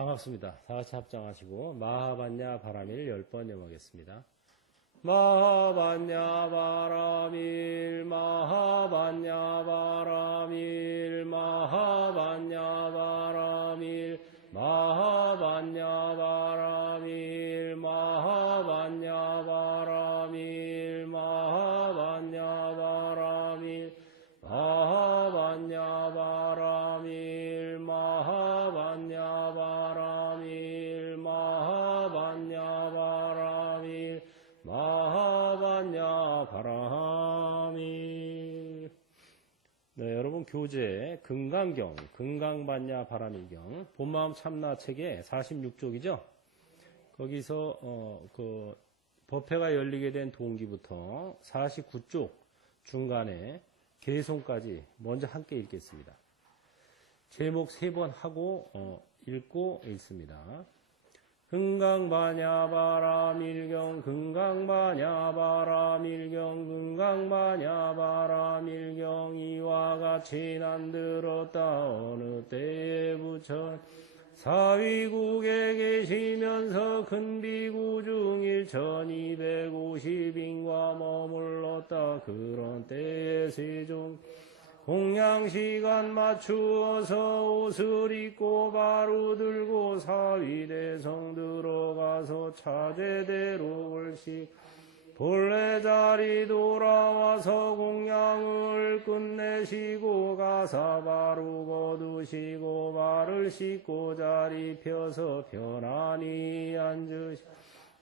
반갑습니다. 다 같이 합장하시고 마하반야 바라밀 10번 염하겠습니다. 마하반야 바라밀 마하반야 바라밀 마하반야 바라밀 마하반야 바라밀 마하반야 바라밀 마하반야 바라밀 마하반야 바라밀 마하반야 바라밀 마하반야 바라밀 마하반야 바라밀. 네, 여러분 교재 금강경, 금강반야 바라밀경 본마음 참나 책의 46쪽이죠. 거기서 그 법회가 열리게 된 동기부터 49쪽 중간에 개송까지 먼저 함께 읽겠습니다. 제목 3번 하고 읽고 읽습니다. 금강반야 바라밀경 금강반야 바라밀경 금강반야 바라밀경 이와 같이 난 들었다 어느 때에 부처 사위국에 계시면서 큰비구 중 1250인과 머물렀다. 그런 때에 세종 공양시간 맞추어서 옷을 입고 바로 들고 사위대성 들어가서 차제대로 월식 본래 자리 돌아와서 공양을 끝내시고 가사 바로 거두시고 발을 씻고 자리 펴서 편안히 앉으시고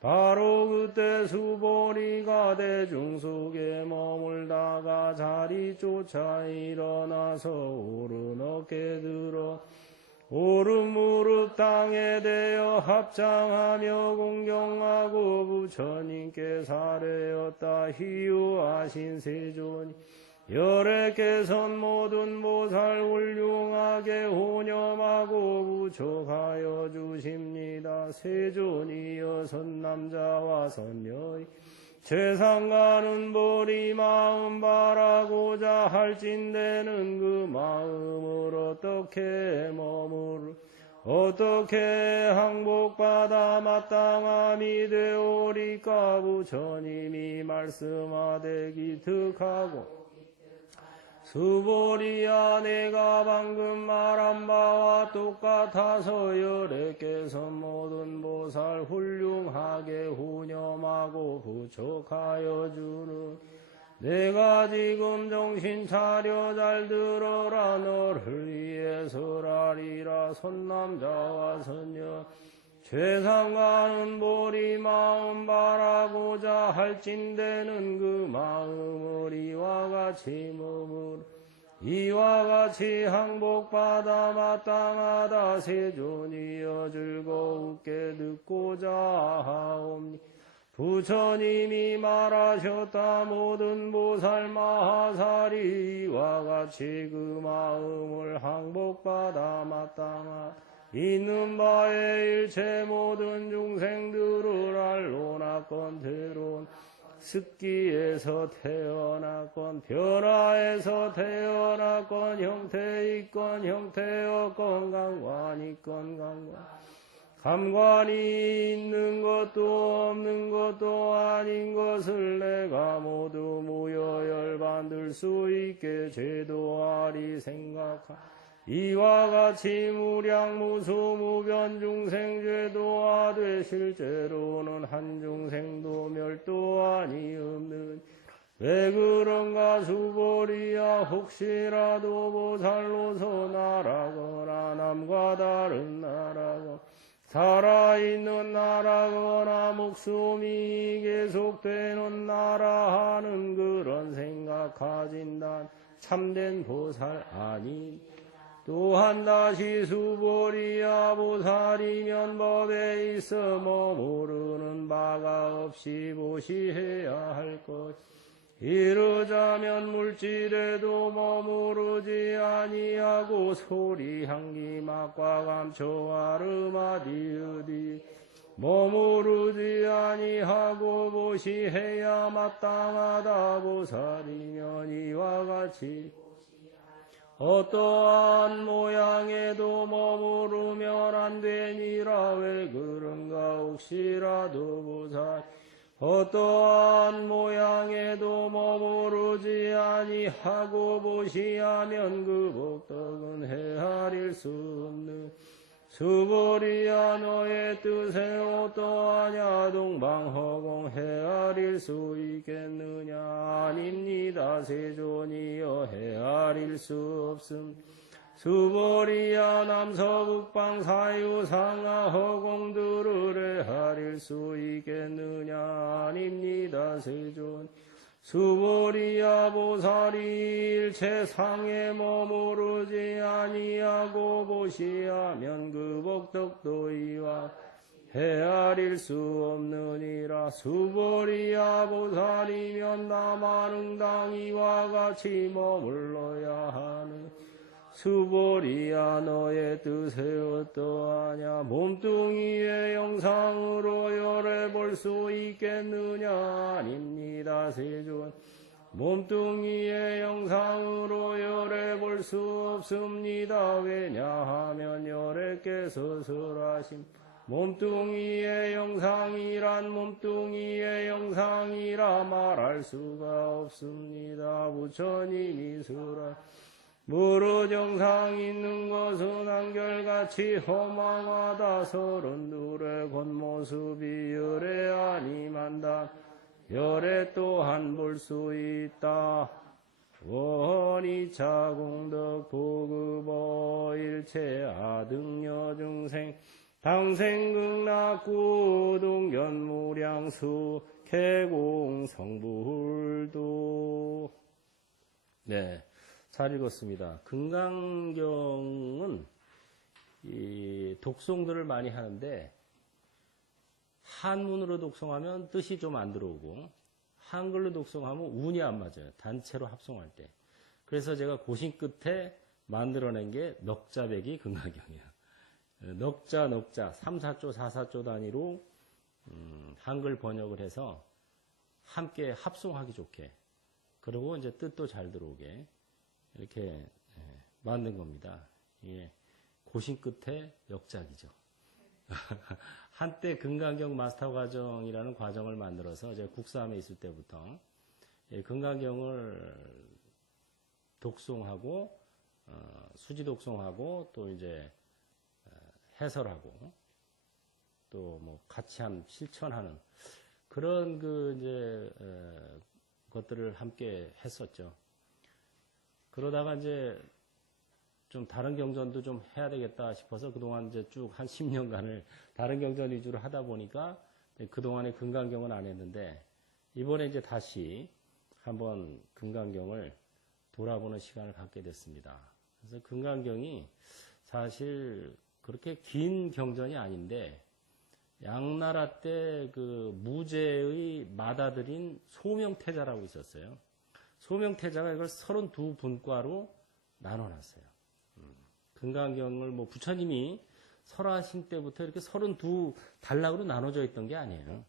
바로 그때 수보리가 대중 속에 머물다가 자리 쫓아 일어나서 오른 어깨 들어 오른 무릎 땅에 대어 합장하며 공경하고 부처님께 사례였다. 희유하신 세존이 열애께선 모든 보살 훌륭하게 혼념하고 부촉하여 주십니다. 세존이여 선남자와 선녀의 최상가는 보리 마음 바라고자 할진대는 그 마음을 어떻게 어떻게 항복받아 마땅함이 되오리까. 부처님이 말씀하되 기특하고 수보리야 내가 방금 말한 바와 똑같아서 열애께서 모든 보살 훌륭하게 훈념하고 부촉하여 주는 내가 지금 정신 차려 잘 들어라. 너를 위해서라리라. 선남자와 선녀 최상가는 보리 마음 바라고자 할진대는 그 마음을 이와 같이 항복받아 마땅하다. 세존이여 즐거우게 듣고자 하옵니. 부처님이 말하셨다. 모든 보살 마하살이 이와 같이 그 마음을 항복받아 마땅하다. 있는 바에 일체 모든 중생들을 알로나건 대론 습기에서 태어났건 변화에서 태어났건 형태 있건 형태 없건 감관 있건 감관이 있는 것도 없는 것도 아닌 것을 내가 모두 무여 열반들 수 있게 제도하리 생각하. 이와 같이 무량무수무변 중생 제도하되 실제로는 한 중생도 멸도하니 없는. 왜 그런가 수보리야. 혹시라도 보살로서 나라거나 남과 다른 나라거나 살아있는 나라거나 목숨이 계속되는 나라 하는 그런 생각하진단 참된 보살 아니. 또한 다시 수보리야. 보살이면 법에 있어 머무르는 바가 없이 보시해야 할 것. 이르자면 물질에도 머무르지 아니하고 소리 향기 맛과 감초 아르마디 어디 머무르지 아니하고 보시해야 마땅하다. 보살이면 이와 같이 어떠한 모양에도 머무르면 안 되니라. 왜 그런가 혹시라도 보살. 어떠한 모양에도 머무르지 아니하고 보시하면 그 복덕은 헤아릴 수 없는 수보리야. 너의 뜻에 어떠하냐 동방허공 헤아릴 수 있겠느냐. 아닙니다. 세존이여 헤아릴 수 없음. 수보리야. 남서북방 사유상하 허공들을 헤아릴 수 있겠느냐. 아닙니다. 세존. 수보리야. 보살이 일체 상에 머무르지 아니하고 보시하면 그 복덕도 이와 헤아릴 수 없느니라. 수보리야. 보살이면 남한응당 이와 같이 머물러야 하는 수보리야. 너의 뜻에 어떠하냐. 몸뚱이의 영상으로 열해볼 수 있겠느냐. 아닙니다. 세존. 몸뚱이의 영상으로 열해볼 수 없습니다. 왜냐하면 열해께서 설하심 몸뚱이의 영상이란 몸뚱이의 영상이라 말할 수가 없습니다. 부처님이 설하 무릇 영상 있는 것은 한결같이 허망하다. 서른둘의 겉모습이 열애 아니만다. 열애 또한 볼 수 있다. 원이차 공덕 보급어 일체 아등여 중생 당생극락구 동견무량수 개공 성불도. 네. 잘 읽었습니다. 금강경은 이 독송들을 많이 하는데 한문으로 독송하면 뜻이 좀 안 들어오고 한글로 독송하면 운이 안 맞아요. 단체로 합송할 때. 그래서 제가 고심 끝에 만들어낸 게 넉자백이 금강경이에요. 넉자 3, 4조, 4, 4조 단위로 한글 번역을 해서 함께 합송하기 좋게 그리고 이제 뜻도 잘 들어오게 이렇게 만든 겁니다. 이게 고심 끝에 역작이죠. 한때 금강경 마스터 과정이라는 과정을 만들어서 제가 국사함에 있을 때부터 금강경을 독송하고 수지 독송하고 또 이제 해설하고 또 뭐 같이 실천하는 그런 그 이제 것들을 함께 했었죠. 그러다가 이제 좀 다른 경전도 좀 해야 되겠다 싶어서 그동안 이제 쭉 한 10년간을 다른 경전 위주로 하다 보니까 그동안에 금강경은 안 했는데 이번에 이제 다시 한번 금강경을 돌아보는 시간을 갖게 됐습니다. 그래서 금강경이 사실 그렇게 긴 경전이 아닌데 양나라 때 그 무제의 맏아들인 소명태자라고 있었어요. 소명태자가 이걸 32분과로 나눠놨어요. 금강경을 뭐 부처님이 설하신 때부터 이렇게 32단락으로 나눠져 있던 게 아니에요.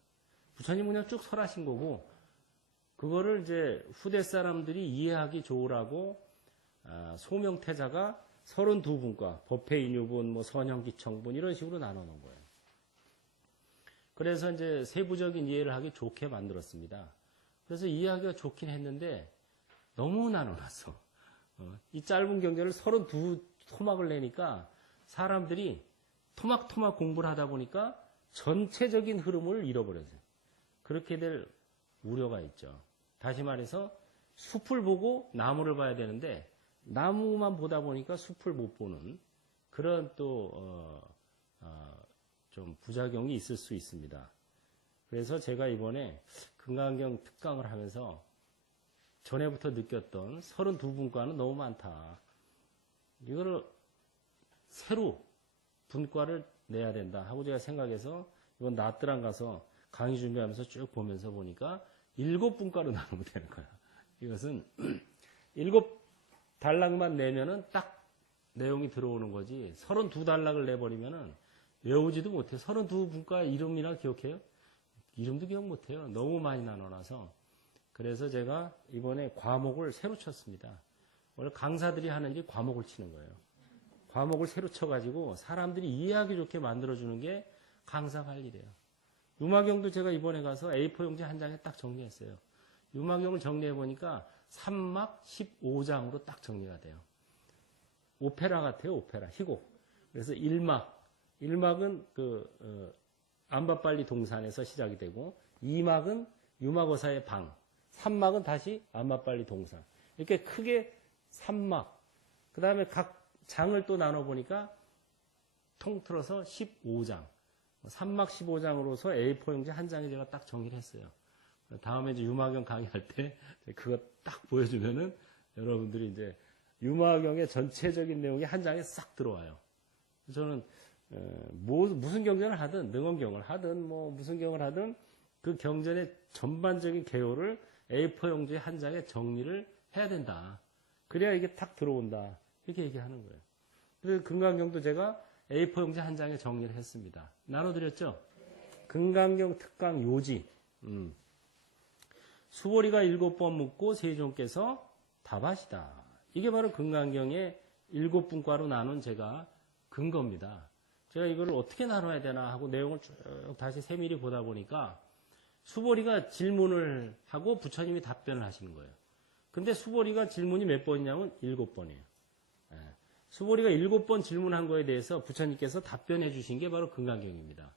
부처님은 그냥 쭉 설하신 거고, 그거를 이제 후대 사람들이 이해하기 좋으라고, 소명태자가 32분과, 법회인유분, 뭐 선형기청분, 이런 식으로 나눠 놓은 거예요. 그래서 이제 세부적인 이해를 하기 좋게 만들었습니다. 그래서 이해하기가 좋긴 했는데, 너무 나눠놨어. 이 짧은 경전을 32토막을 내니까 사람들이 토막토막 공부를 하다 보니까 전체적인 흐름을 잃어버렸어요. 그렇게 될 우려가 있죠. 다시 말해서 숲을 보고 나무를 봐야 되는데 나무만 보다 보니까 숲을 못 보는 그런 또 좀 부작용이 있을 수 있습니다. 그래서 제가 이번에 금강경 특강을 하면서 전에부터 느꼈던 32분과는 너무 많다. 이거를 새로 분과를 내야 된다 하고 제가 생각해서 이번 나트랑 가서 강의 준비하면서 쭉 보면서 보니까 7분과로 나누면 되는 거야. 이것은 7단락만 내면은 딱 내용이 들어오는 거지 32단락을 내버리면은 외우지도 못해. 32분과 이름이나 기억해요? 이름도 기억 못해요. 너무 많이 나눠놔서. 그래서 제가 이번에 과목을 새로 쳤습니다. 원래 강사들이 하는 일이 과목을 치는 거예요. 과목을 새로 쳐가지고 사람들이 이해하기 좋게 만들어주는 게 강사가 할 일이에요. 유마경도 제가 이번에 가서 A4 용지 한 장에 딱 정리했어요. 유마경을 정리해보니까 3막 15장으로 딱 정리가 돼요. 오페라 같아요, 오페라. 희곡. 그래서 1막은 안바빨리 동산에서 시작이 되고, 2막은 유마거사의 방, 3막은 다시 안바빨리 동산. 이렇게 크게 3막. 그 다음에 각 장을 또 나눠보니까 통틀어서 15장. 3막 15장으로서 A4 용지 한 장에 제가 딱 정리를 했어요. 다음에 이제 유마경 강의할 때 그거 딱 보여주면은 여러분들이 이제 유마경의 전체적인 내용이 한 장에 싹 들어와요. 저는 무슨 경전을 하든 능언경을 하든 뭐 무슨 경을 하든 그 경전의 전반적인 개요를 A4 용지 한 장에 정리를 해야 된다. 그래야 이게 탁 들어온다. 이렇게 얘기하는 거예요. 그래서 금강경도 제가 A4 용지 한 장에 정리를 했습니다. 나눠드렸죠? 금강경 특강 요지. 수보리가 7번 묻고 세종께서 답하시다. 이게 바로 금강경의 7분과로 나눈 제가 근거입니다. 제가 이걸 어떻게 나눠야 되나 하고 내용을 쭉 다시 세밀히 보다 보니까 수보리가 질문을 하고 부처님이 답변을 하시는 거예요. 근데 수보리가 질문이 몇 번이냐면 7번이에요. 수보리가 7번 질문한 거에 대해서 부처님께서 답변해 주신 게 바로 금강경입니다.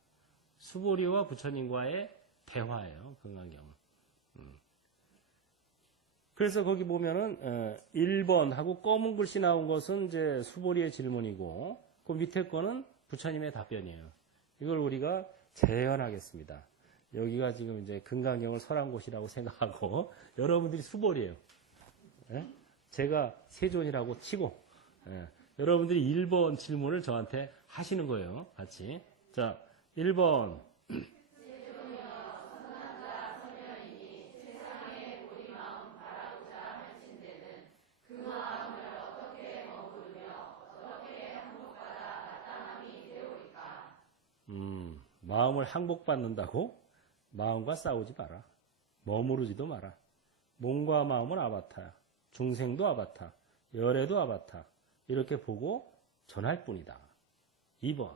수보리와 부처님과의 대화예요, 금강경은. 그래서 거기 보면은 1번 하고 검은 글씨 나온 것은 이제 수보리의 질문이고 그 밑에 거는 부처님의 답변이에요. 이걸 우리가 재현하겠습니다. 여기가 지금 이제 금강경을 설한 곳이라고 생각하고 여러분들이 수보리예요. 예? 제가 세존이라고 치고 여러분들이 1번 질문을 저한테 하시는 거예요. 같이. 자, 1번. 마음을 항복받는다고? 마음과 싸우지 마라. 머무르지도 마라. 몸과 마음은 아바타야. 중생도 아바타. 열애도 아바타. 이렇게 보고 전할 뿐이다. 2번.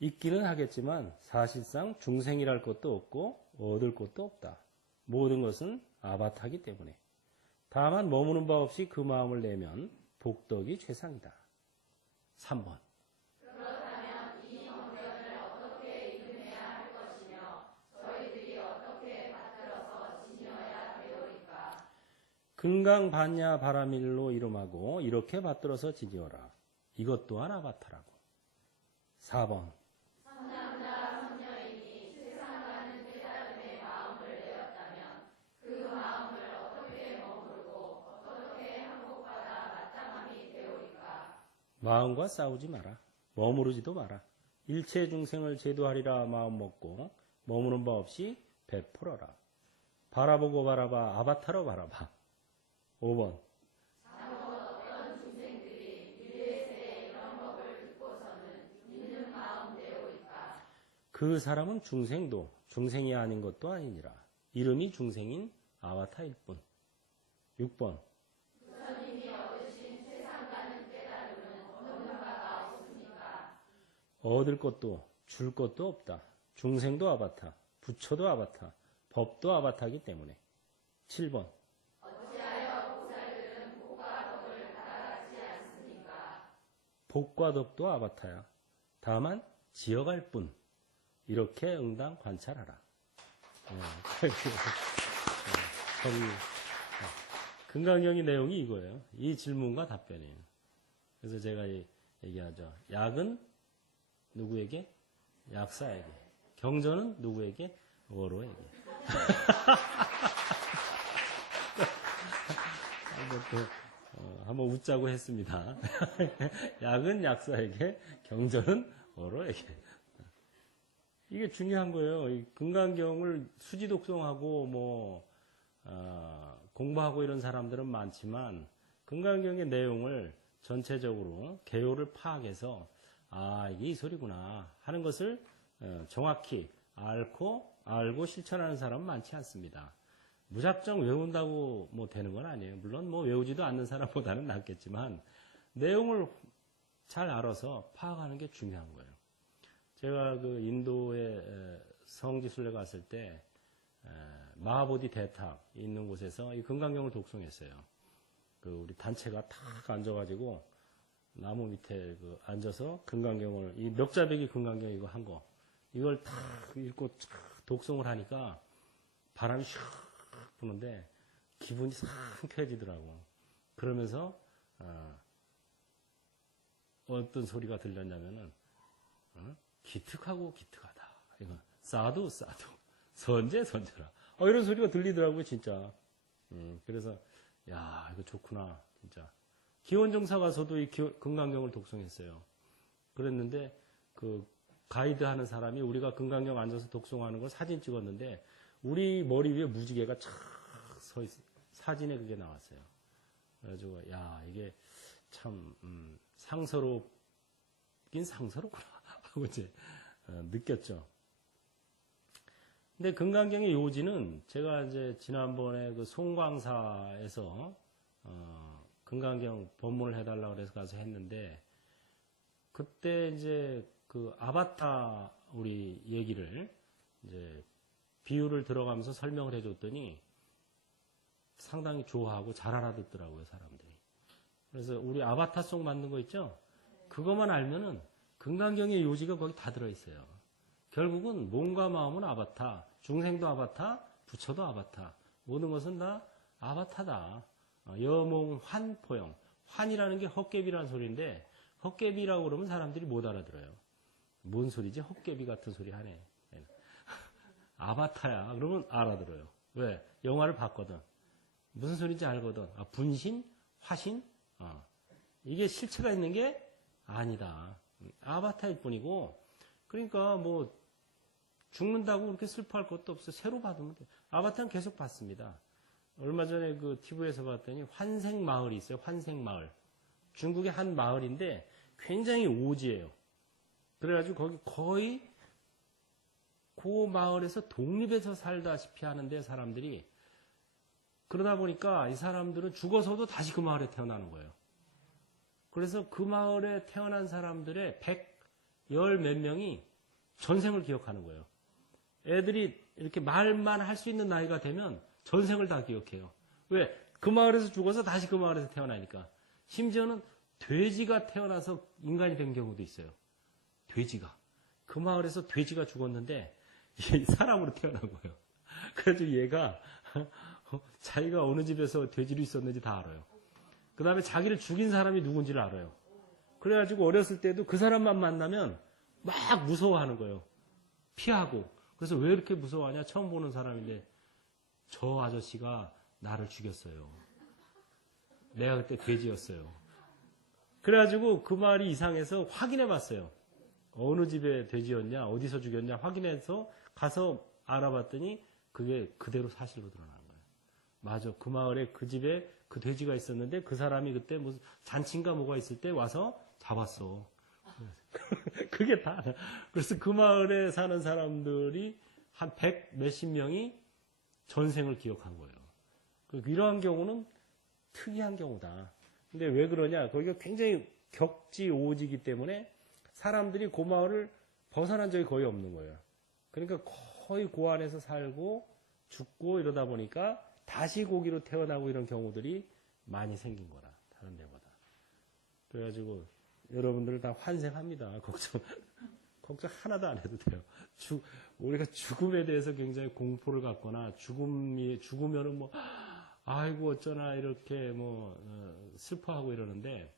있기는 하겠지만 사실상 중생이랄 것도 없고 얻을 것도 없다. 모든 것은 아바타이기 때문에. 다만 머무는 바 없이 그 마음을 내면 복덕이 최상이다. 3번. 그렇다면 이 정견을 어떻게 이름해야 할 것이며 저희들이 어떻게 받들어서 지녀야 되오리까? 금강반야 바라밀로 이름하고 이렇게 받들어서 지니어라. 이것 또한 아바타라고. 4번. 선남자 선녀인이 세상 가는 깨달음의 마음을 내었다면 그 마음을 어떻게 머무르고 어떻게 항복받아 마땅함이 되오리까? 마음과 싸우지 마라. 머무르지도 마라. 일체 중생을 제도하리라 마음 먹고 머무는 바 없이 베풀어라. 바라보고 바라봐. 아바타로 바라봐. 5번. 자곧 어떤 중생들이 미래세에 이런 법을 듣고서는 믿는 마음 되오리까? 그 사람은 중생도 중생이 아닌 것도 아니니라. 이름이 중생인 아바타일 뿐. 6번. 부처님이 얻으신 세상 가는 깨달음은 얻는 바가 없습니까? 얻을 것도 줄 것도 없다. 중생도 아바타, 부처도 아바타, 법도 아바타이기 때문에. 7번. 어찌하여 보살들은 복과 덕을 받아가지 않습니까? 복과 덕도 아바타야. 다만 지어갈 뿐. 이렇게 응당 관찰하라. 금강경의 내용이 이거예요. 이 질문과 답변이에요. 그래서 제가 얘기하죠. 약은 누구에게? 약사에게. 경전은 누구에게? 어로에게. 한번 웃자고 했습니다. 약은 약사에게, 경전은 어로에게. 이게 중요한 거예요. 이 금강경을 수지 독송하고 공부하고 이런 사람들은 많지만 금강경의 내용을 전체적으로 개요를 파악해서 아, 이게 이 소리구나 하는 것을 정확히 알고 실천하는 사람은 많지 않습니다. 무작정 외운다고 뭐 되는 건 아니에요. 물론 뭐 외우지도 않는 사람보다는 낫겠지만 내용을 잘 알아서 파악하는 게 중요한 거예요. 제가 그 인도의 성지순례 갔을 때 마하보디 대탑 있는 곳에서 이 금강경을 독송했어요. 그 우리 단체가 탁 앉아가지고 나무 밑에 그 앉아서 금강경을 이 멱자배기 금강경 이거 한 거 이걸 탁 읽고 독송을 하니까 바람이 슉 부는데 기분이 상쾌해지더라고. 그러면서 어떤 소리가 들렸냐면은 기특하고 기특하다. 이거 싸도 선제라. 이런 소리가 들리더라고요, 진짜. 그래서 야 이거 좋구나, 진짜. 기원정사 가서도 이 금강경을 독송했어요. 그랬는데 그 가이드 하는 사람이 우리가 금강경 앉아서 독송하는 걸 사진 찍었는데 우리 머리 위에 무지개가 착 서 있어. 사진에 그게 나왔어요. 그래가지고 야 이게 참 상서롭긴 상서롭구나 하고 이제 느꼈죠. 근데 금강경의 요지는 제가 이제 지난번에 그 송광사에서 금강경 법문을 해달라고 그래서 가서 했는데 그때 이제 그 아바타 우리 얘기를 이제 비유를 들어가면서 설명을 해줬더니 상당히 좋아하고 잘 알아듣더라고요, 사람들이. 그래서 우리 아바타송 만든 거 있죠? 그것만 알면은 금강경의 요지가 거기 다 들어있어요. 결국은 몸과 마음은 아바타, 중생도 아바타, 부처도 아바타. 모든 것은 다 아바타다. 여몽, 환, 포영. 환이라는 게 헛개비라는 소리인데 헛개비라고 그러면 사람들이 못 알아들어요. 뭔 소리지? 헛개비 같은 소리 하네. 아바타야. 그러면 알아들어요. 왜? 영화를 봤거든. 무슨 소리인지 알거든. 분신? 화신? 이게 실체가 있는 게 아니다. 아바타일 뿐이고, 그러니까 뭐, 죽는다고 그렇게 슬퍼할 것도 없어. 새로 받으면 돼. 아바타는 계속 받습니다. 얼마 전에 그 TV에서 봤더니 환생마을이 있어요. 환생마을. 중국의 한 마을인데 굉장히 오지예요. 그래가지고 거기 거의 그 마을에서 독립해서 살다시피 하는데 사람들이 그러다 보니까 이 사람들은 죽어서도 다시 그 마을에 태어나는 거예요. 그래서 그 마을에 태어난 사람들의 110 몇 명이 전생을 기억하는 거예요. 애들이 이렇게 말만 할 수 있는 나이가 되면 전생을 다 기억해요. 왜? 그 마을에서 죽어서 다시 그 마을에서 태어나니까. 심지어는 돼지가 태어나서 인간이 된 경우도 있어요. 돼지가. 그 마을에서 돼지가 죽었는데 사람으로 태어난 거예요. 그래서 얘가 자기가 어느 집에서 돼지로 있었는지 다 알아요. 그 다음에 자기를 죽인 사람이 누군지를 알아요. 그래가지고 어렸을 때도 그 사람만 만나면 막 무서워하는 거예요. 피하고. 그래서 왜 이렇게 무서워하냐? 처음 보는 사람인데 저 아저씨가 나를 죽였어요. 내가 그때 돼지였어요. 그래가지고 그 말이 이상해서 확인해 봤어요. 어느 집에 돼지였냐, 어디서 죽였냐 확인해서 가서 알아봤더니 그게 그대로 사실로 드러난 거예요. 맞아. 그 마을에 그 집에 그 돼지가 있었는데 그 사람이 그때 무슨 잔치인가 뭐가 있을 때 와서 잡았어. 그게 다. 그래서 그 마을에 사는 사람들이 한 100 몇십 명이 전생을 기억한 거예요. 이러한 경우는 특이한 경우다. 근데 왜 그러냐? 거기가 굉장히 격지 오지기 때문에 사람들이 그 마을을 벗어난 적이 거의 없는 거예요. 그러니까 거의 그 안에서 살고 죽고 이러다 보니까 다시 고기로 태어나고 이런 경우들이 많이 생긴 거라. 다른 데보다. 그래가지고 여러분들 다 환생합니다. 걱정 하나도 안 해도 돼요. 우리가 죽음에 대해서 굉장히 공포를 갖거나 죽으면은 뭐 아이고 어쩌나 이렇게 뭐 슬퍼하고 이러는데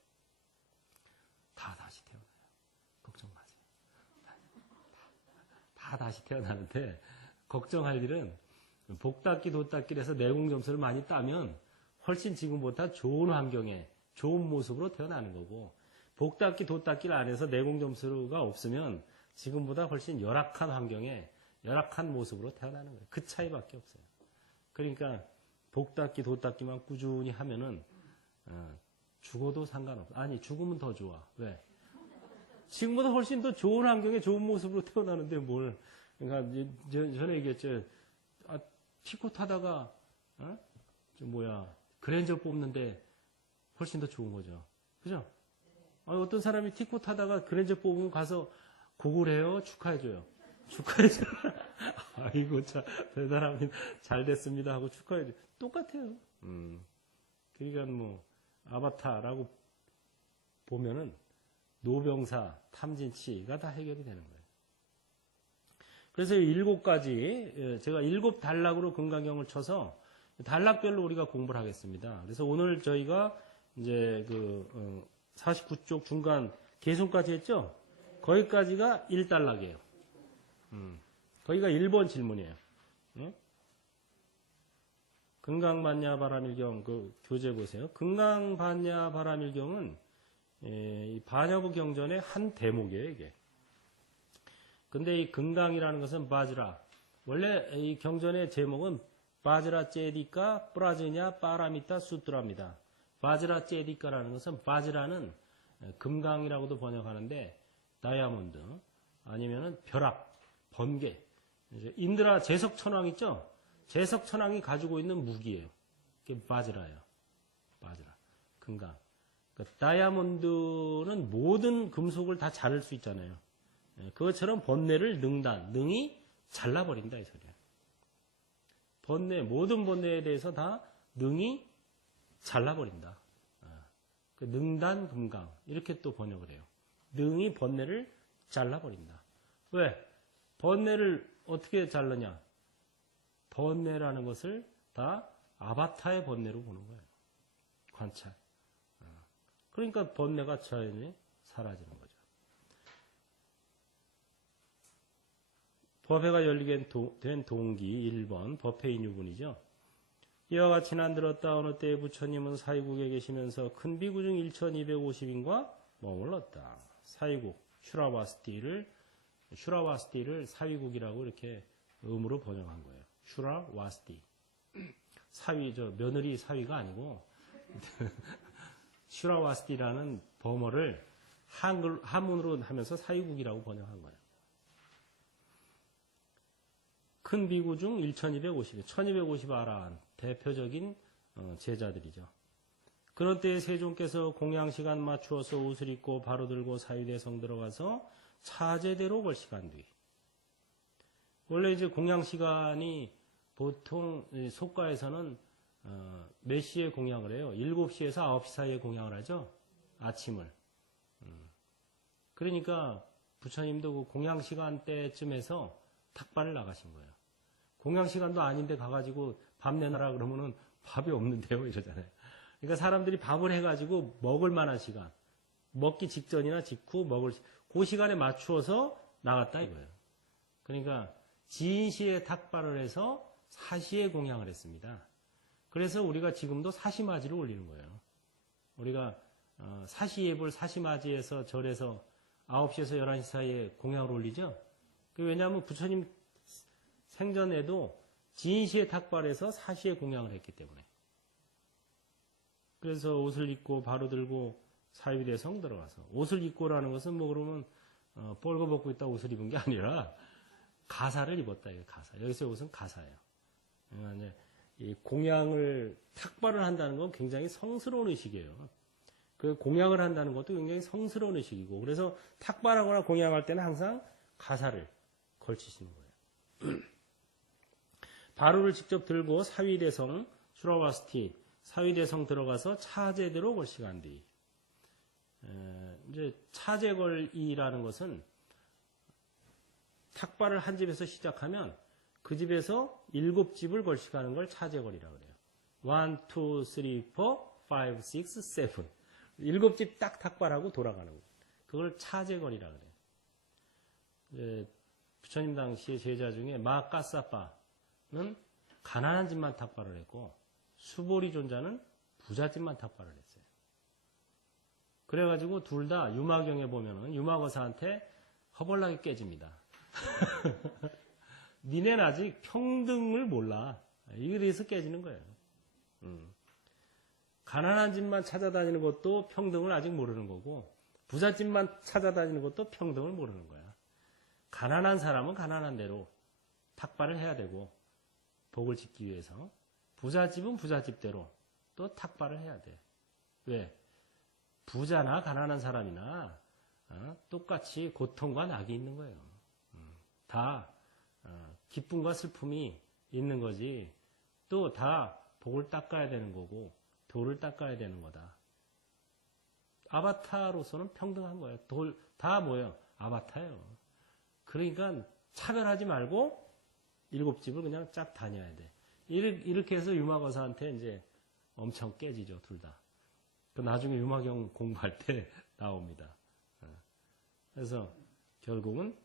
다 다시 태어나요. 걱정 마세요. 다 다시 태어나는데 걱정할 일은 복닦기 도닦기를 해서 내공 점수를 많이 따면 훨씬 지금보다 좋은 환경에 좋은 모습으로 태어나는 거고 복닦기 도닦기를 안 해서 내공 점수가 없으면 지금보다 훨씬 열악한 환경에 열악한 모습으로 태어나는 거예요. 그 차이밖에 없어요. 그러니까 복닦기 도닦기만 꾸준히 하면은 죽어도 상관없어. 아니 죽으면 더 좋아. 왜? 지금보다 훨씬 더 좋은 환경에 좋은 모습으로 태어나는데 뭘. 그러니까 전에 얘기했죠. 티코 타다가 그랜저 뽑는데 훨씬 더 좋은 거죠. 그죠? 어떤 사람이 티코 타다가 그랜저 뽑으면 가서 고글해요, 축하해줘요. 축하해줘. 아이고, 참, 대단합니다. 잘 됐습니다. 하고 축하해줘. 똑같아요. 그러니까 아바타라고 보면은 노병사, 탐진치가 다 해결이 되는 거예요. 그래서 7가지, 제가 7단락으로 금강경을 쳐서 단락별로 우리가 공부를 하겠습니다. 그래서 오늘 저희가 이제 49쪽 중간 개송까지 했죠? 거기까지가 1단락이에요. 거기가 1번 질문이에요. 네? 금강반야바라밀경 교재 보세요. 금강반야바라밀경은 이 반야부 경전의 한 대목이에요, 이게. 근데 이 금강이라는 것은 바즈라. 원래 이 경전의 제목은 바즈라 제디카 프라즈냐 파라미타 수트라입니다. 바즈라 제디카라는 것은 바즈라는 금강이라고도 번역하는데 다이아몬드 아니면은 벼락, 번개. 인드라 제석천왕 있죠? 제석천왕이 가지고 있는 무기예요. 그게 바즈라예요. 바즈라. 금강. 그러니까 다이아몬드는 모든 금속을 다 자를 수 있잖아요. 그것처럼 번뇌를 능이 잘라버린다 이 소리예요. 모든 번뇌에 대해서 다 능이 잘라버린다. 그 능단 금강 이렇게 또 번역을 해요. 능이 번뇌를 잘라버린다. 왜? 번뇌를 어떻게 자르냐? 번뇌라는 것을 다 아바타의 번뇌로 보는 거예요. 관찰. 그러니까 번뇌가 자연히 사라지는 거죠. 법회가 열리게 된 동기 1번 법회인 유분이죠. 이와 같이 난 들었다. 어느 때에 부처님은 사위국에 계시면서 큰 비구중 1250인과 머물렀다. 사위국 슈라와스티를 사위국이라고 이렇게 음으로 번역한 거예요. 슈라와스티. 며느리 사위가 아니고 슈라와스티라는 범어를 한문으로 하면서 사위국이라고 번역한 거예요. 큰 비구 중 1250 아라한 대표적인 제자들이죠. 그런 때에 세종께서 공양시간 맞추어서 옷을 입고 바로 들고 사위대성 들어가서 차제대로 걸시간 뒤. 원래 이제 공양시간이 보통 속가에서는 몇 시에 공양을 해요? 7시에서 9시 사이에 공양을 하죠? 아침을. 그러니까 부처님도 그 공양시간 때쯤에서 탁발을 나가신 거예요. 공양시간도 아닌데 가가지고 밥 내놔라 그러면은 밥이 없는데요 이러잖아요. 그러니까 사람들이 밥을 해가지고 먹을 만한 시간, 먹기 직전이나 직후 그 시간에 맞추어서 나갔다 이거예요. 그러니까 지인시에 탁발을 해서 사시에 공양을 했습니다. 그래서 우리가 지금도 사시맞이를 올리는 거예요. 우리가 사시예불 사시맞이에서 절에서 9시에서 11시 사이에 공양을 올리죠. 왜냐하면 부처님 생전에도 지인시에 탁발해서 사시에 공양을 했기 때문에. 그래서 옷을 입고 바로 들고 사위대성 들어가서. 옷을 입고라는 것은 그러면 뻘거벗고 있다 옷을 입은 게 아니라 가사를 입었다. 이게 가사. 여기서 옷은 가사예요. 그러니까 이제 이 공양을 탁발을 한다는 건 굉장히 성스러운 의식이에요. 그 공양을 한다는 것도 굉장히 성스러운 의식이고, 그래서 탁발하거나 공양할 때는 항상 가사를 걸치시는 거예요. 바루를 직접 들고 사위대성 슈라와스티 사위대성 들어가서 차제대로 걸시간 뒤. 이제 차제걸이라는 것은 탁발을 한 집에서 시작하면 그 집에서 7집을 걸시가는 걸 차제걸이라고 그래요. 1, 2, 3, 4, 5, 6, 7. 7집 딱 탁발하고 돌아가는 거. 그걸 차제걸이라고 그래요. 부처님 당시의 제자 중에 마까사빠는 가난한 집만 탁발을 했고 수보리 존자는 부잣집만 탁발을 했어요. 그래가지고 둘 다 유마경에 보면은 유마거사한테 허벌나게 깨집니다. 니넨 아직 평등을 몰라. 이게 돼서 깨지는 거예요. 가난한 집만 찾아다니는 것도 평등을 아직 모르는 거고 부잣집만 찾아다니는 것도 평등을 모르는 거야. 가난한 사람은 가난한 대로 탁발을 해야 되고 복을 짓기 위해서, 부잣집은 부잣집대로 또 탁발을 해야 돼. 왜? 부자나 가난한 사람이나 똑같이 고통과 낙이 있는 거예요. 다 기쁨과 슬픔이 있는 거지. 또 다 복을 닦아야 되는 거고 돌을 닦아야 되는 거다. 아바타로서는 평등한 거예요. 돌 다 뭐예요? 아바타예요. 그러니까 차별하지 말고 7집을 그냥 쫙 다녀야 돼. 이렇게 해서 유마거사한테 이제 엄청 깨지죠, 둘 다. 그 나중에 유마경 공부할 때 나옵니다. 그래서 결국은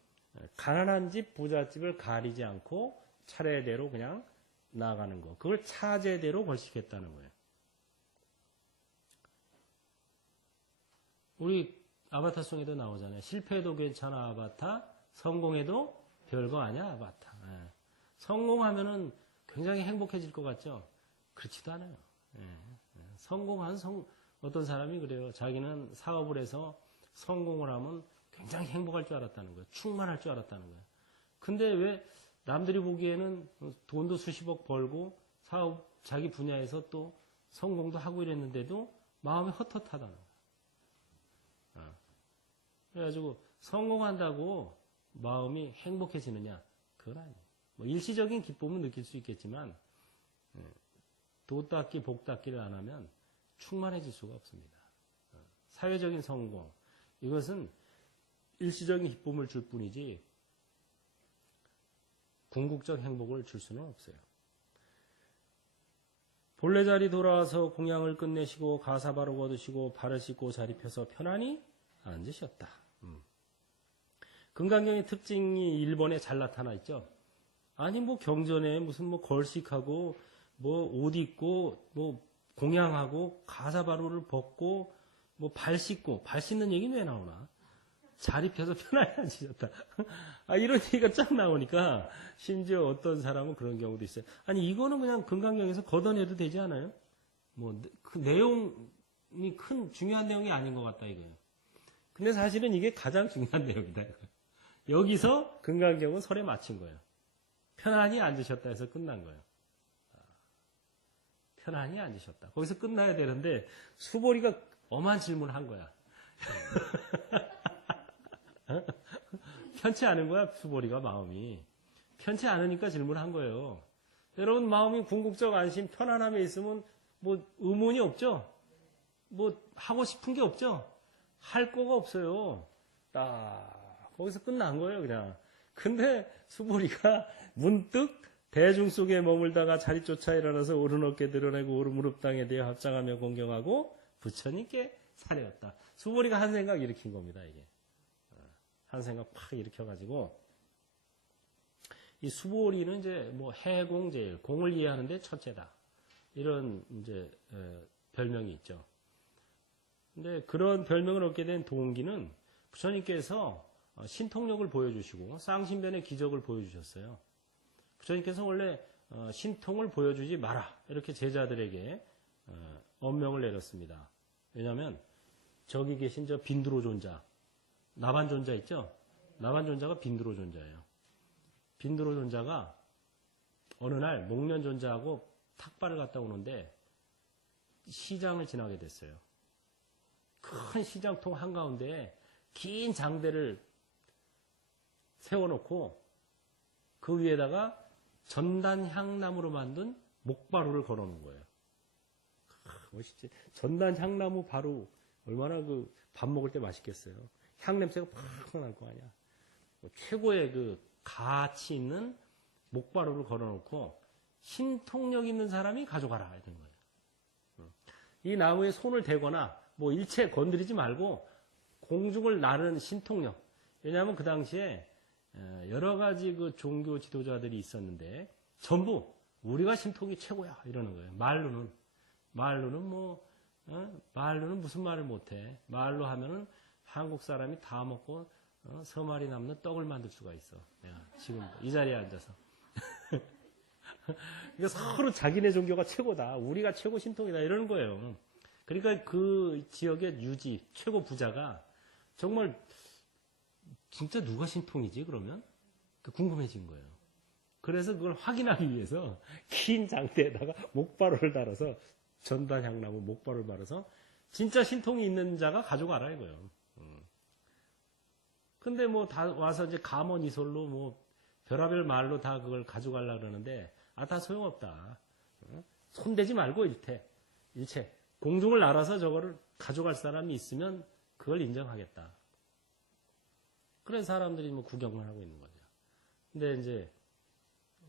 가난한 집, 부잣집을 가리지 않고 차례대로 그냥 나아가는 거. 그걸 차제대로 걸시겠다는 거예요. 우리 아바타송에도 나오잖아요. 실패해도 괜찮아 아바타, 성공해도 별거 아니야 아바타. 성공하면은 굉장히 행복해질 것 같죠? 그렇지도 않아요. 성공한 어떤 사람이 그래요. 자기는 사업을 해서 성공을 하면 굉장히 행복할 줄 알았다는 거예요. 충만할 줄 알았다는 거예요. 근데 왜 남들이 보기에는 돈도 수십억 벌고 사업 자기 분야에서 또 성공도 하고 이랬는데도 마음이 헛헛하다는 거예요. 그래가지고 성공한다고 마음이 행복해지느냐? 그건 아니에요. 뭐 일시적인 기쁨은 느낄 수 있겠지만 도 닦기 복 닦기를 안 하면 충만해질 수가 없습니다. 사회적인 성공, 이것은 일시적인 기쁨을 줄 뿐이지 궁극적 행복을 줄 수는 없어요. 본래 자리 돌아와서 공양을 끝내시고 가사 바르고 얻으시고 발을 씻고 자리 펴서 편안히 앉으셨다. 금강경의 특징이 일본에 잘 나타나 있죠. 아니 뭐 경전에 무슨 뭐 걸식하고 뭐 옷 입고 뭐 공양하고 가사 바루를 벗고 뭐 발 씻고, 발 씻는 얘기는 왜 나오나? 자리 펴서 편안히 앉으셨다. 이런 얘기가 쫙 나오니까 심지어 어떤 사람은 그런 경우도 있어요. 아니 이거는 그냥 금강경에서 걷어내도 되지 않아요? 뭐 그 내용이 중요한 내용이 아닌 것 같다 이거예요. 근데 사실은 이게 가장 중요한 내용이다 이거예요. 여기서 금강경은 설에 마친 거예요. 편안히 앉으셨다 해서 끝난 거예요. 편안히 앉으셨다. 거기서 끝나야 되는데 수보리가 엄한 질문을 한 거야. 편치 않은 거야, 수보리가 마음이. 편치 않으니까 질문한 거예요. 여러분 마음이 궁극적 안심, 편안함에 있으면 뭐 의문이 없죠? 뭐 하고 싶은 게 없죠? 할 거가 없어요. 딱 거기서 끝난 거예요, 그냥. 근데 수보리가 문득 대중 속에 머물다가 자리 쫓아 일어나서 오른 어깨 드러내고 오른 무릎 땅에 대어 합장하며 공경하고 부처님께 사례였다. 수보리가 한 생각 일으킨 겁니다, 이게. 한 생각 팍 일으켜가지고, 이 수보리는 이제 뭐 해공제일, 공을 이해하는데 첫째다. 이런 이제 별명이 있죠. 근데 그런 별명을 얻게 된 동기는 부처님께서 신통력을 보여주시고 쌍신변의 기적을 보여주셨어요. 부처님께서 원래 신통을 보여주지 마라 이렇게 제자들에게 엄명을 내렸습니다. 왜냐하면 저기 계신 저 빈드로존자, 나반존자 있죠? 나반존자가 빈드로존자예요. 빈드로존자가 어느 날 목련존자하고 탁발을 갔다 오는데 시장을 지나게 됐어요. 큰 시장통 한가운데에 긴 장대를 세워놓고 그 위에다가 전단향나무로 만든 목바루를 걸어놓은 거예요. 멋있지? 전단향나무 바루 얼마나 그 밥 먹을 때 맛있겠어요. 향 냄새가 팍 날 거 아니야. 최고의 그 가치 있는 목바루를 걸어놓고 신통력 있는 사람이 가져가라 이런 거예요. 이 나무에 손을 대거나 뭐 일체 건드리지 말고 공중을 나르는 신통력. 왜냐하면 그 당시에 여러 가지 그 종교 지도자들이 있었는데 전부 우리가 신통이 최고야 이러는 거예요. 말로는 말로는 무슨 말을 못해. 말로 하면은 한국 사람이 다 먹고 서말이 남는 떡을 만들 수가 있어. 지금 이 자리에 앉아서. 그러니까 서로 자기네 종교가 최고다. 우리가 최고 신통이다 이러는 거예요. 그러니까 그 지역의 유지 최고 부자가 정말 진짜 누가 신통이지 그러면? 궁금해진 거예요. 그래서 그걸 확인하기 위해서 긴 장대에다가 목바로를 달아서 전단향나무 목바로를 달아서 진짜 신통이 있는 자가 가져가라 이거예요. 근데 뭐 다 와서 이제 감언이설로 뭐 별하별 말로 다 그걸 가져가려고 그러는데 다 소용없다. 손대지 말고 일체 공중을 날아서 저거를 가져갈 사람이 있으면 그걸 인정하겠다. 그래서 사람들이 뭐 구경만 하고 있는 거죠. 근데 이제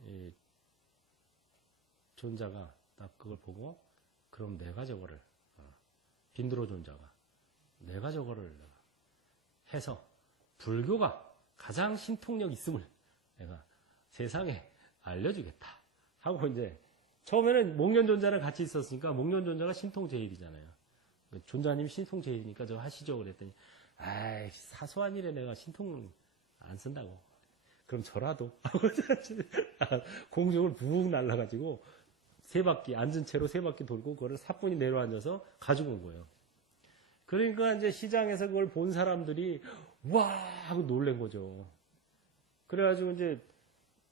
이 존자가 딱 그걸 보고 그럼 내가 저거를 빈드로 존자가 내가 저거를 해서 불교가 가장 신통력 있음을 내가 세상에 알려주겠다 하고 이제 처음에는 목련존자랑 같이 있었으니까 목련존자가 신통제일이잖아요. 존자님이 신통제일이니까 저 하시죠 그랬더니 아이 사소한 일에 내가 신통 안 쓴다고. 그럼 저라도 공중을 붕 날라가지고 세 바퀴 앉은 채로 세 바퀴 돌고 그거를 사뿐히 내려앉아서 가지고 온 거예요. 그러니까 이제 시장에서 그걸 본 사람들이 와 하고 놀란 거죠. 그래가지고 이제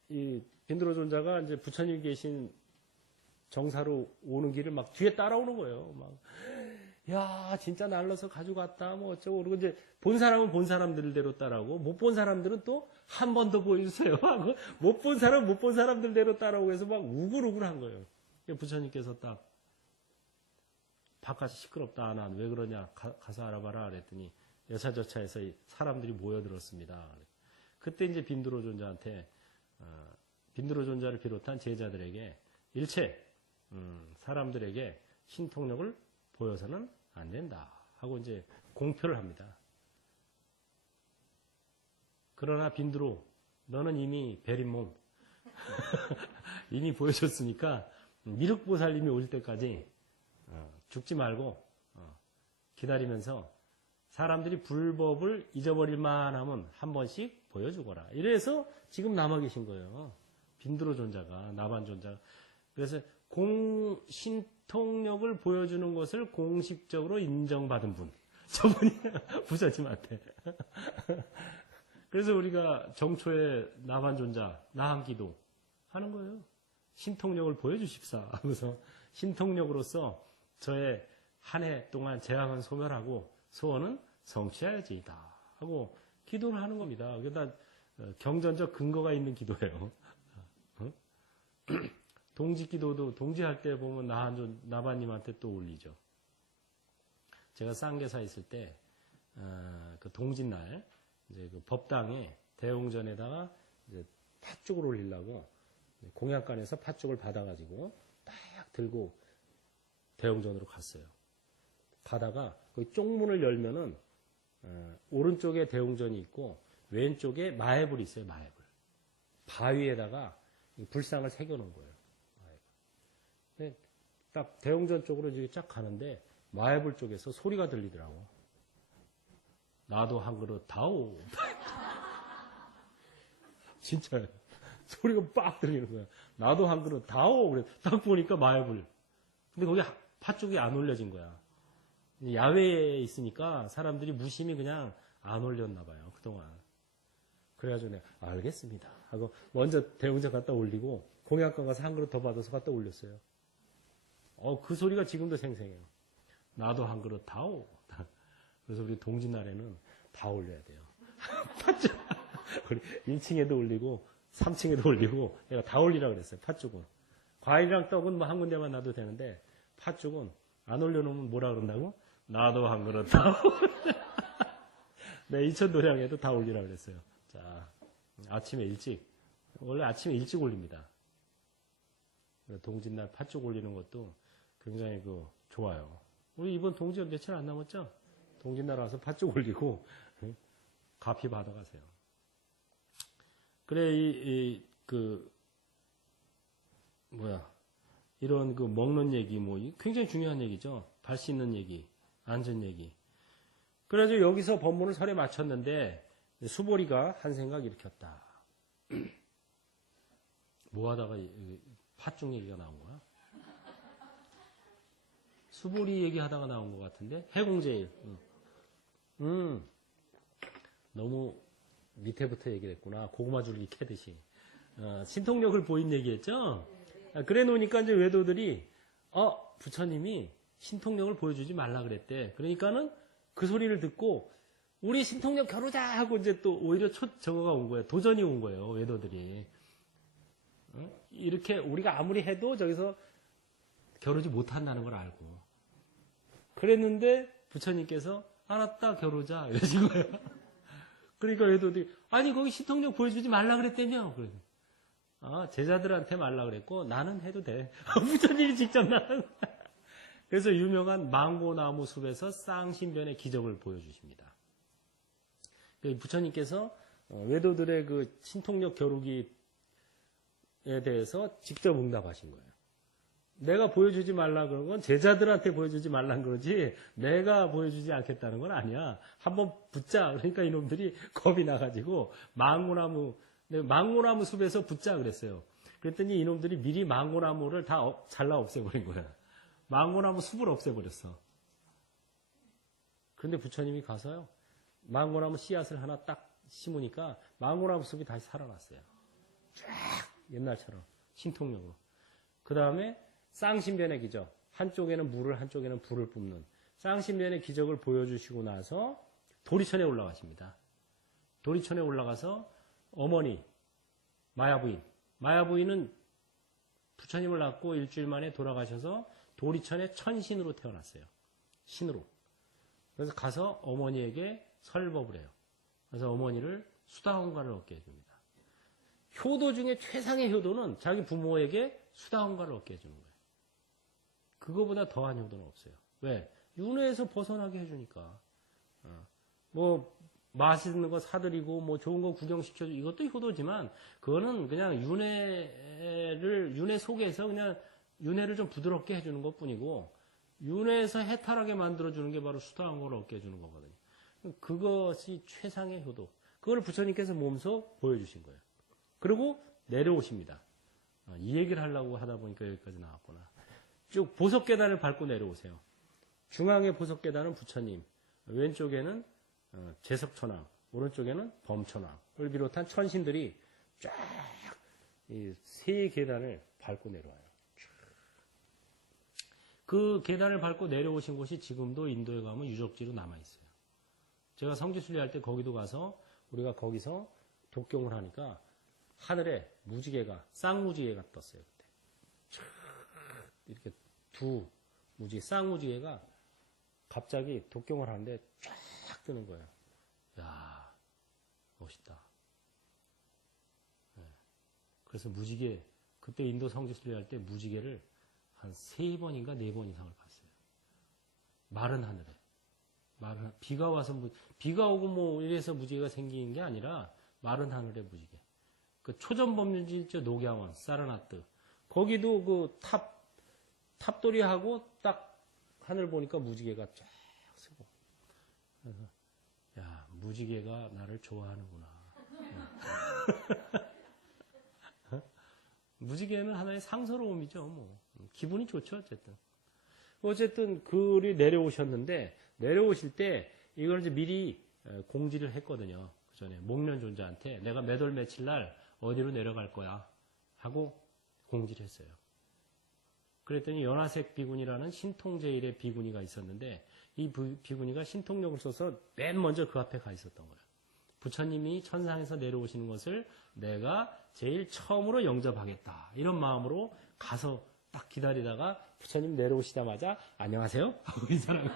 이 빈드로 존자가 이제 부처님 계신 정사로 오는 길을 막 뒤에 따라오는 거예요. 막 야 진짜 날라서 가져갔다 뭐 어쩌고 그러고 이제 본 사람은 본 사람들대로 따라오고 못 본 사람들은 또 한 번 더 보여주세요 하고 못 본 사람은 못 본 사람들대로 따라오고 해서 막 우글우글한 거예요. 부처님께서 딱 바깥이 시끄럽다 난 왜 그러냐 가서 알아봐라 그랬더니 여차저차해서 사람들이 모여들었습니다. 그때 이제 빈드로 존자한테 빈드로 존자를 비롯한 제자들에게 일체 사람들에게 신통력을 보여서는 안 된다 하고 이제 공표를 합니다. 그러나 빈드로 너는 이미 베린 몸 이미 보여줬으니까 미륵보살님이 올 때까지 죽지 말고 기다리면서 사람들이 불법을 잊어버릴 만하면 한 번씩 보여주거라. 이래서 지금 남아 계신 거예요. 빈드로 존자가 나반 존자가. 그래서 신통력을 보여주는 것을 공식적으로 인정받은 분. 저분이 부처님한테. 그래서 우리가 정초에 나반 존자, 나한기도 하는 거예요. 신통력을 보여주십사 하면서 신통력으로서 저의 한 해 동안 재앙은 소멸하고 소원은 성취해야지이다 하고 기도를 하는 겁니다. 그러니까 경전적 근거가 있는 기도예요. 동지기도도 동지할 때 보면 나반님한테 또 올리죠. 제가 쌍계사 있을 때 그 동짓날 이제 그 법당에 대웅전에다가 이제 팥죽을 올리려고 공양간에서 팥죽을 받아가지고 딱 들고 대웅전으로 갔어요. 가다가 그 쪽문을 열면은 오른쪽에 대웅전이 있고 왼쪽에 마애불이 있어요. 마애불. 바위에다가 불상을 새겨놓은 거예요. 근데 딱 대웅전 쪽으로 이제 쫙 가는데 마애불 쪽에서 소리가 들리더라고. 나도 한 그릇 다오. 진짜요. 소리가 빡 들리는 거야. 나도 한 그릇 다오. 그래. 딱 보니까 마애불. 근데 거기 팥죽이 안 올려진 거야. 야외에 있으니까 사람들이 무심히 그냥 안 올렸나 봐요. 그동안. 그래가지고 내가 알겠습니다 하고 먼저 대웅전 갖다 올리고 공양간 가서 한 그릇 더 받아서 갖다 올렸어요. 그 소리가 지금도 생생해요. 나도 한 그릇 다오. 그래서 우리 동짓날에는 다 올려야 돼요. 팥죽. 우리 1층에도 올리고 3층에도 올리고 내가 다 올리라고 그랬어요. 팥죽은. 과일이랑 떡은 뭐 한 군데만 놔도 되는데 팥죽은 안 올려놓으면 뭐라 그런다고? 나도 한 그릇 다오. 네, 이천도량에도 다 올리라고 그랬어요. 자, 아침에 일찍. 원래 아침에 일찍 올립니다. 동짓날 팥죽 올리는 것도 굉장히 좋아요. 우리 이번 동짓 며칠 안 남았죠? 동짓날 와서 팥죽 올리고 가피 받아가세요. 그래 이런 먹는 얘기 굉장히 중요한 얘기죠. 발 씻는 얘기, 앉은 얘기. 그래서 여기서 법문을 설에 마쳤는데 수보리가 한 생각 일으켰다. 뭐 하다가 팥죽 얘기가 나온 거야? 수보리 얘기하다가 나온 것 같은데 해공제일. 너무 밑에부터 얘기를 했구나. 고구마 줄기 캐듯이. 신통력을 보인 얘기했죠? 그래 놓으니까 이제 외도들이, 부처님이 신통력을 보여주지 말라 그랬대. 그러니까는 그 소리를 듣고, 우리 신통력 겨루자! 하고 이제 또 오히려 저거가 온 거예요. 도전이 온 거예요. 외도들이. 이렇게 우리가 아무리 해도 저기서 겨루지 못한다는 걸 알고. 그랬는데 부처님께서 알았다 겨루자 이러신 거예요. 그러니까 외도들이 아니 거기 신통력 보여주지 말라 그랬다며. 제자들한테 말라 그랬고 나는 해도 돼. 부처님이 직접 나는. 그래서 유명한 망고나무 숲에서 쌍신변의 기적을 보여주십니다. 부처님께서 외도들의 그 신통력 겨루기에 대해서 직접 응답하신 거예요. 내가 보여주지 말라 그런 건 제자들한테 보여주지 말란 그러지 내가 보여주지 않겠다는 건 아니야. 한번 붙자. 그러니까 이놈들이 겁이 나가지고 망고나무 숲에서 붙자 그랬어요. 그랬더니 이놈들이 미리 망고나무를 다 잘라 없애버린 거야. 망고나무 숲을 없애버렸어. 그런데 부처님이 가서요. 망고나무 씨앗을 하나 딱 심으니까 망고나무 숲이 다시 살아났어요. 쫙 옛날처럼 신통력으로. 그 다음에 쌍신변의 기적. 한쪽에는 물을 한쪽에는 불을 뿜는 쌍신변의 기적을 보여주시고 나서 도리천에 올라가십니다. 도리천에 올라가서 어머니 마야부인은 부처님을 낳고 일주일 만에 돌아가셔서 도리천의 천신으로 태어났어요. 신으로. 그래서 가서 어머니에게 설법을 해요. 그래서 어머니를 수다홍가를 얻게 해줍니다. 효도 중에 최상의 효도는 자기 부모에게 수다홍가를 얻게 해주는 거예요. 그거보다 더한 효도는 없어요. 왜? 윤회에서 벗어나게 해주니까. 뭐 맛있는 거 사드리고 뭐 좋은 거 구경시켜주고 이것도 효도지만 그거는 그냥 윤회 속에서 그냥 윤회를 좀 부드럽게 해주는 것뿐이고 윤회에서 해탈하게 만들어주는 게 바로 수다홍가를 얻게 해주는 거거든요. 그것이 최상의 효도. 그걸 부처님께서 몸소 보여주신 거예요. 그리고 내려오십니다. 이 얘기를 하려고 하다 보니까 여기까지 나왔구나. 쭉 보석계단을 밟고 내려오세요. 중앙의 보석계단은 부처님, 왼쪽에는 제석천왕, 오른쪽에는 범천왕을 비롯한 천신들이 쫙 이 세 계단을 밟고 내려와요. 그 계단을 밟고 내려오신 곳이 지금도 인도에 가면 유적지로 남아있어요. 제가 성지순례할 때 거기도 가서 우리가 거기서 독경을 하니까 하늘에 무지개가 쌍무지개가 떴어요. 그때 이렇게 두 무지개 쌍무지개가 갑자기 독경을 하는데 쫙 뜨는 거예요. 야 멋있다. 네. 그래서 무지개 그때 인도 성지순례할 때 무지개를 한 3번인가 4번 이상을 봤어요. 마른 하늘에. 비가 와서, 비가 오고 뭐 이래서 무지개가 생기는 게 아니라 마른 하늘에 무지개. 그 초전법륜지 있죠, 녹야원, 사르나트. 거기도 그 탑돌이하고 딱 하늘 보니까 무지개가 쫙 쓰고. 그래서, 야, 무지개가 나를 좋아하는구나. 무지개는 하나의 상서로움이죠, 뭐. 기분이 좋죠, 어쨌든. 어쨌든, 그리 내려오셨는데, 내려오실 때, 이걸 이제 미리 공지를 했거든요. 그 전에, 목련 존자한테 내가 몇 월 며칠 날 어디로 내려갈 거야. 하고 공지를 했어요. 그랬더니 연화색 비구니라는 신통제일의 비구니가 있었는데, 이 비구니가 신통력을 써서 맨 먼저 그 앞에 가 있었던 거예요. 부처님이 천상에서 내려오시는 것을 내가 제일 처음으로 영접하겠다. 이런 마음으로 가서 딱 기다리다가 부처님 내려오시자마자 안녕하세요? 하고 이 사람이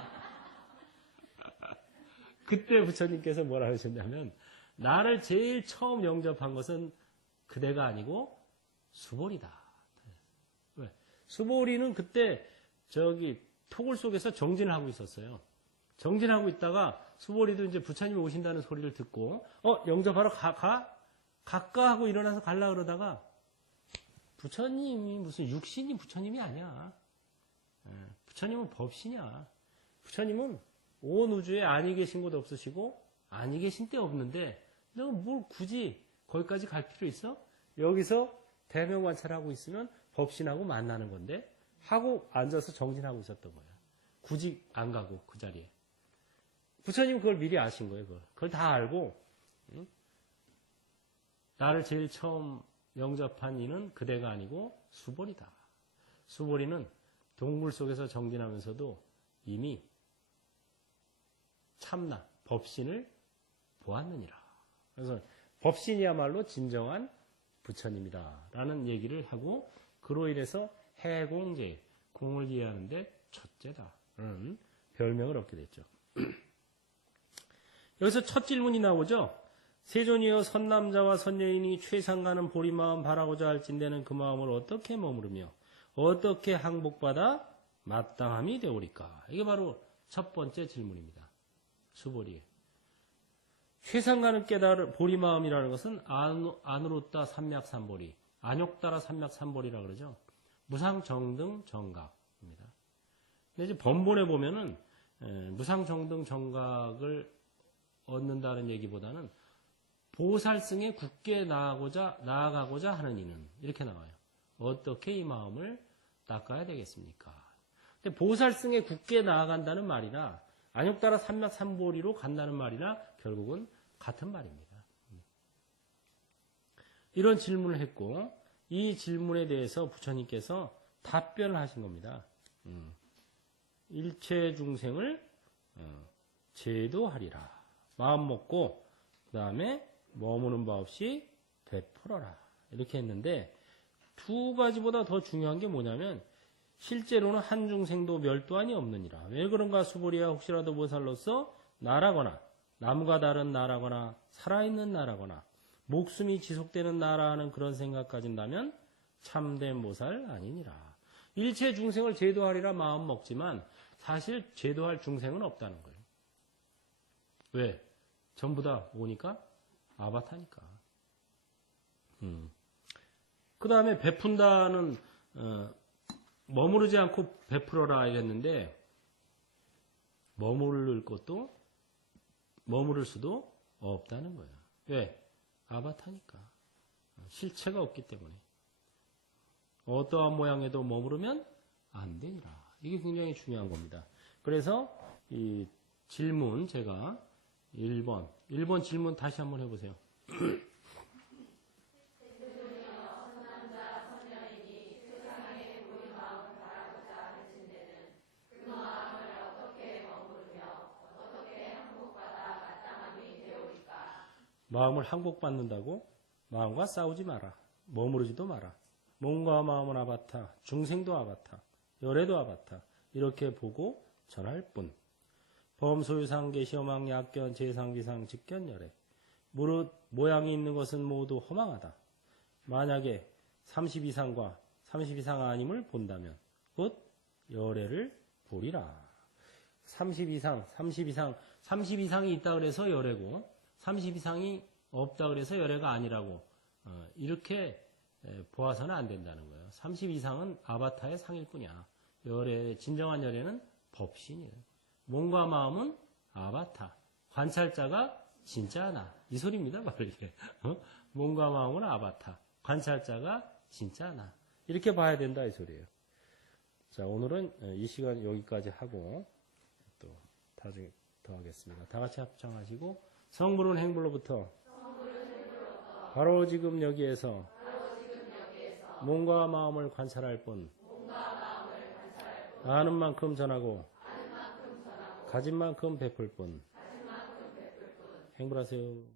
그때 부처님께서 뭐라 하셨냐면 나를 제일 처음 영접한 것은 그대가 아니고 수보리다. 왜? 수보리는 그때 저기 토굴 속에서 정진을 하고 있었어요. 정진하고 있다가 수보리도 이제 부처님이 오신다는 소리를 듣고 영접하러 갈까 하고 일어나서 갈라 그러다가 부처님이 무슨 육신이 부처님이 아니야. 부처님은 법신이야. 부처님은 온 우주에 아니 계신 곳 없으시고 아니 계신 때 없는데 내가 뭘 굳이 거기까지 갈 필요 있어? 여기서 대명관찰하고 있으면 법신하고 만나는 건데 하고 앉아서 정진하고 있었던 거야. 굳이 안 가고 그 자리에. 부처님 그걸 미리 아신 거예요. 그걸 다 알고 응? 나를 제일 처음 영접한 이는 그대가 아니고 수보리다. 수보리는 동물 속에서 정진하면서도 이미 참나, 법신을 보았느니라. 그래서 법신이야말로 진정한 부처님이다 라는 얘기를 하고, 그로 인해서 해공제, 공을 이해하는데 첫째다 라는 별명을 얻게 됐죠. 여기서 첫 질문이 나오죠. 세존이여 선남자와 선여인이 최상가는 보리마음 바라고자 할진대는 그 마음을 어떻게 머무르며 어떻게 항복받아 마땅함이 되오리까. 이게 바로 첫 번째 질문입니다. 수보리에. 최상가는 보리마음이라는 것은 안으로따 삼맥삼보리, 안욕따라 삼맥삼보리라 그러죠. 무상정등 정각입니다. 근데 이제 번본에 보면은 무상정등 정각을 얻는다는 얘기보다는 보살승에 굳게 나아가고자 하는 이는 이렇게 나와요. 어떻게 이 마음을 닦아야 되겠습니까? 근데 보살승에 굳게 나아간다는 말이나 안욕따라 삼맥삼보리로 간다는 말이나 결국은 같은 말입니다. 이런 질문을 했고, 이 질문에 대해서 부처님께서 답변을 하신 겁니다. 일체 중생을 제도하리라. 마음 먹고 그 다음에 머무는 바 없이 베풀어라. 이렇게 했는데, 두 가지보다 더 중요한 게 뭐냐면 실제로는 한 중생도 멸도안이 없느니라. 왜 그런가 수보리야. 혹시라도 보살로서 나라거나 나무가 다른 나라거나 살아있는 나라거나 목숨이 지속되는 나라 하는 그런 생각 가진다면 참된 보살 아니니라. 일체 중생을 제도하리라 마음 먹지만 사실 제도할 중생은 없다는 거예요. 왜? 전부 다 오니까 아바타니까. 그 다음에 베푼다는 머무르지 않고 베풀어라 이랬는데, 머무를 수도 없다는 거예요. 왜? 아바타니까. 실체가 없기 때문에. 어떠한 모양에도 머무르면 안 되니라. 이게 굉장히 중요한 겁니다. 그래서 이 질문 제가 1번 질문 다시 한번 해보세요. 마음을 항복받는다고 마음과 싸우지 마라. 머무르지도 마라. 몸과 마음은 아바타, 중생도 아바타, 열애도 아바타 이렇게 보고 전할 뿐. 범소유상 계시어망 약견 제상비상 직견열애. 무릇 모양이 있는 것은 모두 허망하다. 만약에 32상과 32상 아님을 본다면 곧 열애를 보리라. 32상이 있다 그래서 열애고 32상이 없다 그래서 열애가 아니라고 이렇게 보아서는 안 된다는 거예요. 32상은 아바타의 상일 뿐이야. 진정한 열애는 법신이에요. 몸과 마음은 아바타. 관찰자가 진짜 나. 이 소리입니다. 바로 이게. 몸과 마음은 아바타. 관찰자가 진짜 나. 이렇게 봐야 된다 이 소리예요. 자, 오늘은 이 시간 여기까지 하고 또 나중에 더 하겠습니다. 다 같이 합창하시고 성불은 행불로부터 바로 지금 여기에서 몸과 마음을 관찰할 뿐 아는 만큼 전하고 가진 만큼 베풀 뿐 행불하세요.